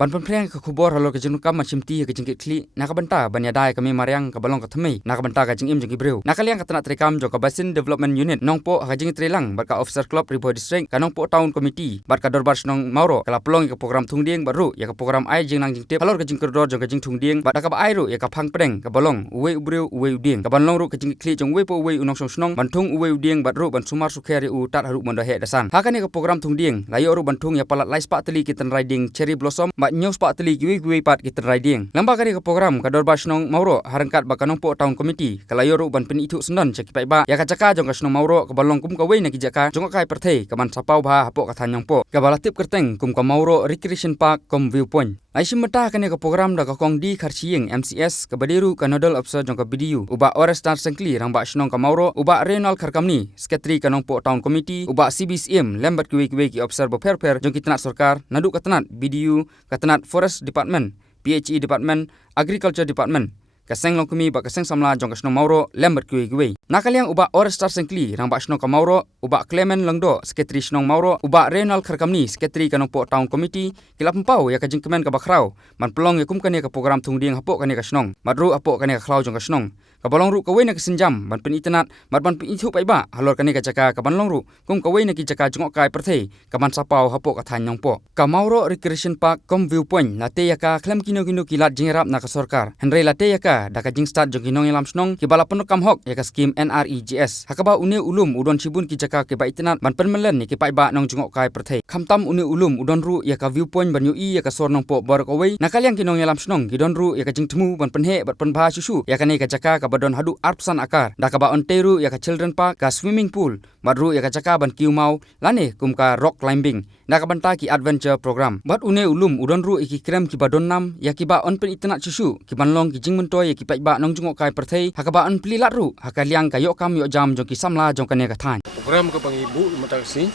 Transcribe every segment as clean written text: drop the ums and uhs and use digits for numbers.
ban penpreng ke kubor halo ke jengkam macam ti ke jengkit kli nak benta ban yadai kami mariang ke balong ke themei nak benta ke jengim jengki breu nak liang ke tanat rekam jo ke basin development unit nongpo ha jeng trelang bat ka officer club ribo district ka nongpo town committee bat ka dorbar snong mauro kala pelong ke program thungding baru ya ke program ai jeng nang jeng tip halor ke jeng kerdor jo ke jeng thungding bat ka ba ai ru ya ka phang preng ke balong uwe ubreu uwe uding ka ban long ru ke jeng kli jong we po uwe unong song snong ban thung uwe uding bat ru ban sumar sukheri u tat haru mondo he dasan ha ka ne ke program thungding layo ru ban thung ya palat lai spa teli kiten riding cherry blossom nyos pak teli kiwi pat kita riding lamba kari ke program kador basnong mauro harangkat bakanong po town committee kalayo ban peni itu sendon ceki pai ba ya kacaka jong kasnong mauro ke balong kum ka we na kijaka jong kai perthei kaman sapau ba hapok ka thanyong po ka balatip kerteng kum ka mauro recreation park kom viewpoint aisim mata kane ke program da ka kong di kharchiing MCS ke badiru ka nodal officer jong ka BDU uba ores star sengkli rang ba snong ka mauro uba renal kharkamni secretary kanong po town committee uba CBCM lembat kiwi ki officer bo per jong kitnat sarkar nadu ka tanat BDU Katanat Forest Department, PHE Department, Agriculture Department. Kaseng longkumi ba kaseng samla jong kasno mauro lembat kuwi. Nakaliang uba Orestar Sengkli rang ba sno ka mauro uba Clement Langdo secretary snong mauro uba Renal Kharkamni secretary kanong po town committee kilap empau ya ka jengkemen ka bakrau man pelong ya kum kane ka program thungding hapok kane ka snong madru apok kane ka khlau jong ka snong ka balong ru ka we na ka sinjam ban pen itenat mat ban pen ithu pai ba halor kane ka jaka ka ban long ru kum ka we na ki jaka jong kai perthei ka man sapau hapok ka thanyong po ka mauro recreation park kom viewpoint late ya ka klem kino kilat jingrap na ka sarkar henry late ya ka da ka jing start jong kinong ilam snong ki bala penuk kam hok ya ka skim NREGS hakaba une ulum udon chibun ki jaka ke ba itenat ban pen melen ni ki pai ba nong jong kai perthei khamtam une ulum udon ru ya ka viewpoint ban yu i ya ka sor nong po bar ka we nakaliang kinong ilam snong gidon ru ya ka jing temu ban pen he ban pen ba susu ya ka ne ka jaka ka badon hadu arpsan akar da ka ba onteru ya ka children park ka swimming pool madru ya ka jaka ban kiumau lane kum ka rock climbing da ka banta ki adventure program bat une ulum udon ru iki krem ki badon nam ya ki ba on pen itenat susu ki ban long ki jing mentoy ya ki pai ba nong jong kai perthei ha ka ba on plilat ru ha ka liang ka yok kam yok jam jong ki samla jong ka ne ka than program ka bang ibu matang si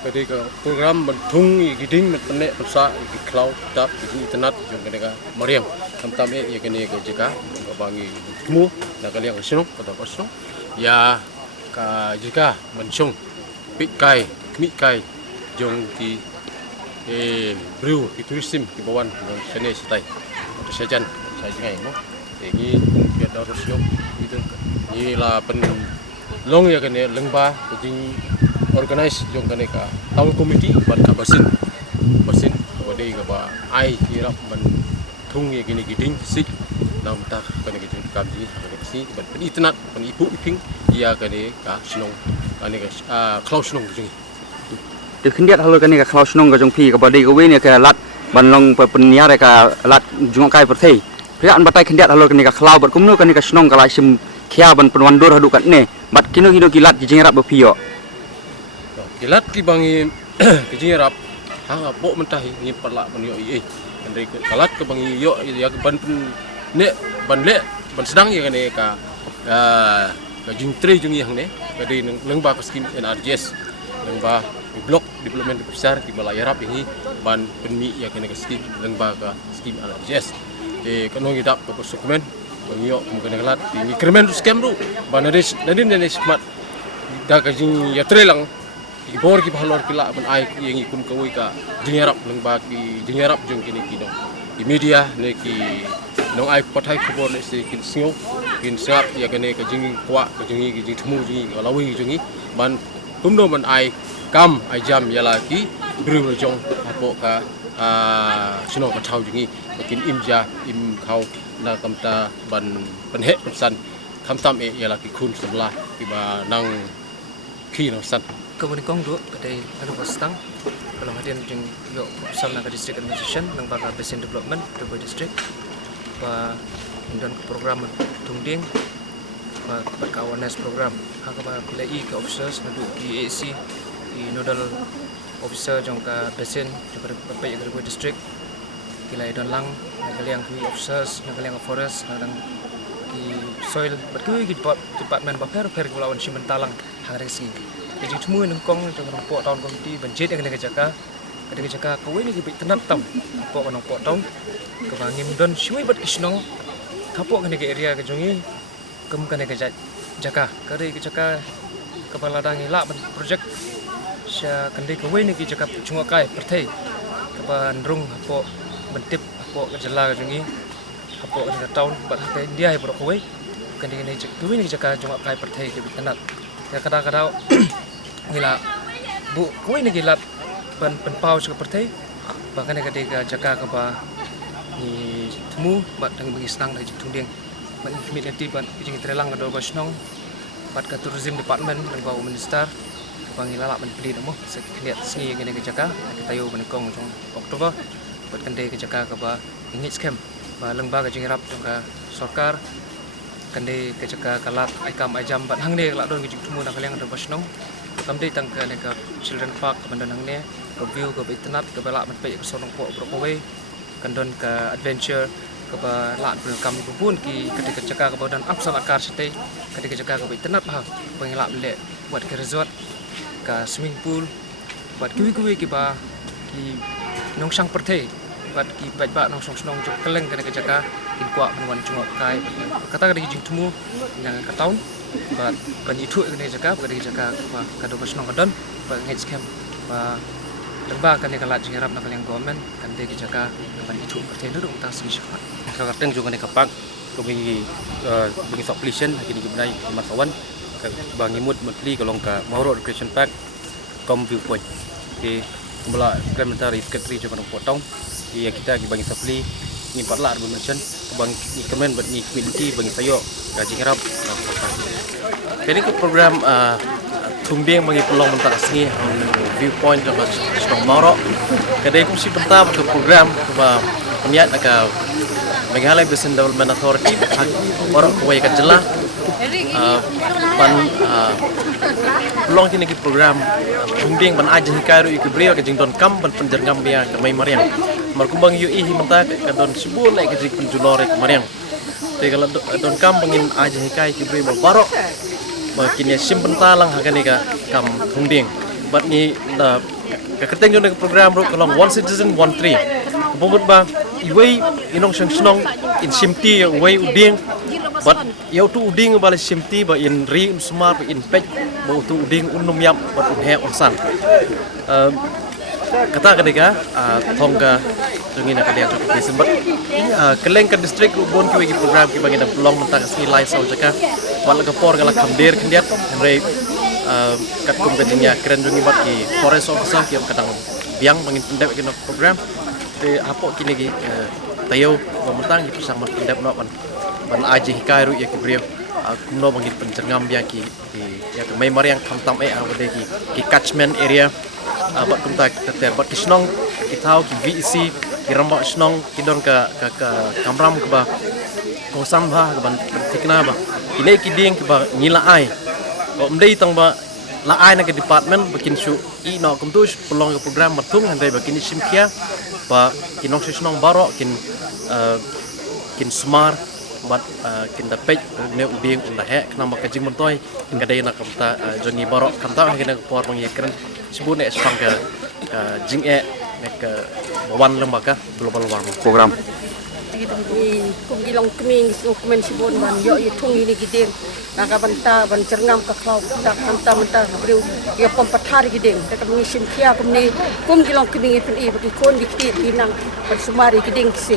kadi ka program bentung i giding met penek pesa i cloud tap i internet jong ka ne ka mariam tam e ya kene ka jika ka bangi temu na ka liang sino ka ta sino ya ka jika mensung pik kai mi kai jong ki brew ki tourism ki bawan sene sitai sejan sai jingai mo ni biar da rosyo itu ni la pen long ya kene lengba jing organize jong kene ka town committee ban ka basin wade ka ba ai kirap ban thung ya kene giding sik nam ta kene giding kamji kene si ban pen itnat pen ibu iping ya kene ka snong kene ka cloud snong jing de khindiat halor kane ka khlau snong ka jong phi ka badi ka we ne ka lat ban long pen nia re ka lat jong kai perthei prian batai khindiat halor kane ka khlau bat kumno kane ka snong ka lai sim khia ban pen wandor hadu kat ne bat kino kilat ki jingrap bo phio kilat ki bangi ki jingrap ha bo mentah ni pelak ban yo i andai kalat ke bangi yo ya ban ne ban le ban sedang ya kane ka ka jing tre jung yang ne kadi lengba ka skim NRGS lengba blok development besar di Malaya Rap ini ban penmi ya kena skim lengba ka skim NRGS kanong idap ko dokumen bangiyo mungkin kelat ini kremen scam ru banaris dadin ne smart da ka jing ya tre lang ibor ki balor kila ban ai yang ikun ka we ka jingarap lengba ki jingarap jung kini ki dong di media ne ki nong ai pathai khobor ne se kin sio kin sap ya kene ka jing kwa ka jing ki jing thmu jing lawi jing ban kumno ban ai kam ai jam ya lagi bru jong apo ka sino ka thau jing kin imja im khau na kamta ban penhe san khamtam e ya lagi kun sebelah ki ba nang ki no san Kebun kong duk kedai ada pastang kalau hadian jeng yo sama ke district administration nang baga basin development Riau district ba dan program tungding ba awareness program hak ba play ke officers nadu EAC di nodal officer jong ka basin juga bapai Riau district kilai don lang nakaliang ki officers nakaliang forest nadang ki soil berkuy ki department ba per kulawan simentalang hari si jadi semua nengkong dengan pok tahun komiti banjir dengan jaka kau ini kita tenat tahu pok dengan pok tahun kebangin don semua buat kisnong kapok dengan area kejongi kemukan dengan jaka kari jaka kepala dangi lak projek sya kendai kau ini jaka cuma kai pertai keban rung pok bentip apo kejala jungi apo ke tahun bat ke India ai berok wei kan ini kuwi ni jaka jong kai perthai ke bitanat ya kadang-kadang ngila bu kuwi ni gila ban penpau ke perthai bahkan ke jaka ke ba ni temu bat dengan bagi senang dari tungding bat ni nanti bat jing trelang ke do basnong bat ke tourism department dengan bau minister pangila lak ban peli namo sekeniat sni ke jaka kita yo menikong jong Oktober bat kan ke jaka ke ba ingit scam ba lengba ke jing rap jong ka sarkar kande ke jaka kalat aikam ajam bat hang ne lak don ke temu nak kalian ada basnong kamde tang ke ka children park bandan hang ne review ke internet ke balak men pe ke sonong po brokowe kandon ke adventure ke ba lak belkam pun ki ketika jaka ke badan apsal akar site ketika jaka ke internet ha pengilak bele buat ke resort ke swimming pool buat kiwi ki ba ki nong sang perthai buat ki baj nong song jok keleng ke jaka kin kwa menwan cungok kai kata ke jing temu yang ke tahun buat banyi thu ke jaka ke jaka ba kado basnong kadon ba ngej scam ba lemba kan ke lat jing rap nak yang government kan ke jaka banyi thu perthai duduk ta sing syafat kadang juga ni kapak ko bagi population kini gimnai masawan bangi mood menteri kolong ka Mauro Recreation Park kom viewpoint di kembala parliamentary secretary juga nak potong dia kita bagi supply ni parla mention bang komen buat ni community bagi sayo gaji ngarap jadi ke program tumbing bagi pelong mentak sini viewpoint sama Senong Mauro kedai kumsi pertama ke program ke peniat ke Meghalaya Basin Development Authority orang kuai kat jelah ban pelong kini program tumbing ban aja hikaru ikubrio ke jingdon kam ban penjerngam biang ke mai mariang markumbang UI himanta ke don subur naik ke jing penjulore ke mariang te kalau don kam bangin aja hikai ikubrio barok makin ya simpen talang hakani ka kam tumbing bat ni ke keteng jone program ro kolong one citizen one tree bobot ba iwei inong senong in simti wei uding bat yau tu uding bala simti ba in ri smart in pej ba tu uding unum yap bat unhe onsan kata ketika thongga jengina kadia cukup disembat keleng ke distrik ubon ki program ki bagi pelong mentang silai sau jaka wala ka por kala kamber kendiat re kat kum kajingnya keren jungi bat ki forest officer ki kadang biang bangin pendep ki program te apo kini ki tayo mentang ki pisang mat pendep no ban aji hikairu ya ki brio kumno bangin pencerngam biang ki ya ke mai mariang kamtam awade ki catchment area bat kumta ter bat kisnong kitau ki VEC ki rambak snong ki don ka kamram ke ba ko sambha ke ban tikna ba kini ki ding ke ba ngila ai ko mdei tang ba la ai na ke department bakin su I no kum tu pelong ke program matung handai bakin simkia ba kinong snong baro kin smart bat kin da pej ne uding unda he kena mak jing montoi ngadai na kamta joni baro kamta kena por bang yekren sebut ne spang ke jing nek wan lembaga global warming program kum gilong keming dokumen sibon ban yo tung ini gideng naga banta ban cerngam ka klau tak kanta menta breu yo pempathar gideng tak kami simkia kum gilong keming ipun I bagi kon dikti binang bersumari gideng se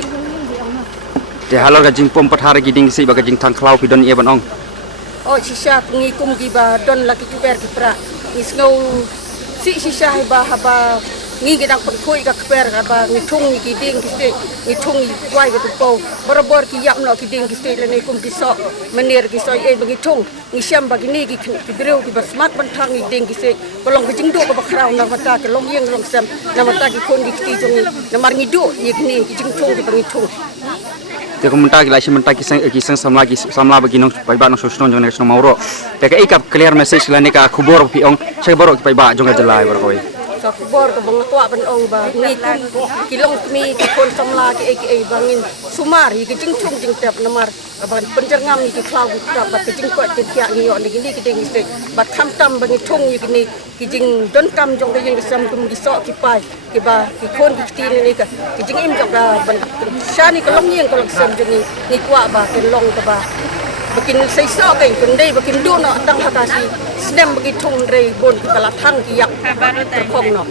te halor ka jing pempathar gideng si baga jing tang klau pidon ia banong oh sisa ngi kum giba don laki kuper kipra isngau si sisa ba haba ngi gedang pekoi ka kper ba ngitung ni gideng kiste ngitung wai ka tupo borobor ki yap no gideng kiste le kum kiso menir kiso bengitung ngisyam bagi ni ki breu ki basmat bantang gideng kiste kolong bijing do ka bakrau na mata ke long yeng long sam na mata ki kon kiste jong na mar ngido ye kini ki jing tung ki bengitung te ko mentak la si mentak ki sang samla bagi nong pai ba nong susnon jong nek Senong Mauro te ka ikap clear message la ne ka khubor pi ong sai baro ki pai ba jong ka jelai baro koi so kubor ka bang tua ban ong ba ni kilong mi ki kon samla ki bangin sumar ki jing tung jing tap namar ban penjerngam ni ki klau ta ba ki jing ko ti kya ni yo ni ki ding se ba tham tam bang tung ni ki jing don kam jong jing sam kum ki so ki pai ki ba ki kon ki ti ni ka ki jing im jong da ban sha ni kolong yeng kolong sam jing ni kwa ba ki long ka ba bakin sai so kai kendai bakin do no tang hakasi snem bagi thong rei bon kala thang ki yak terkhong no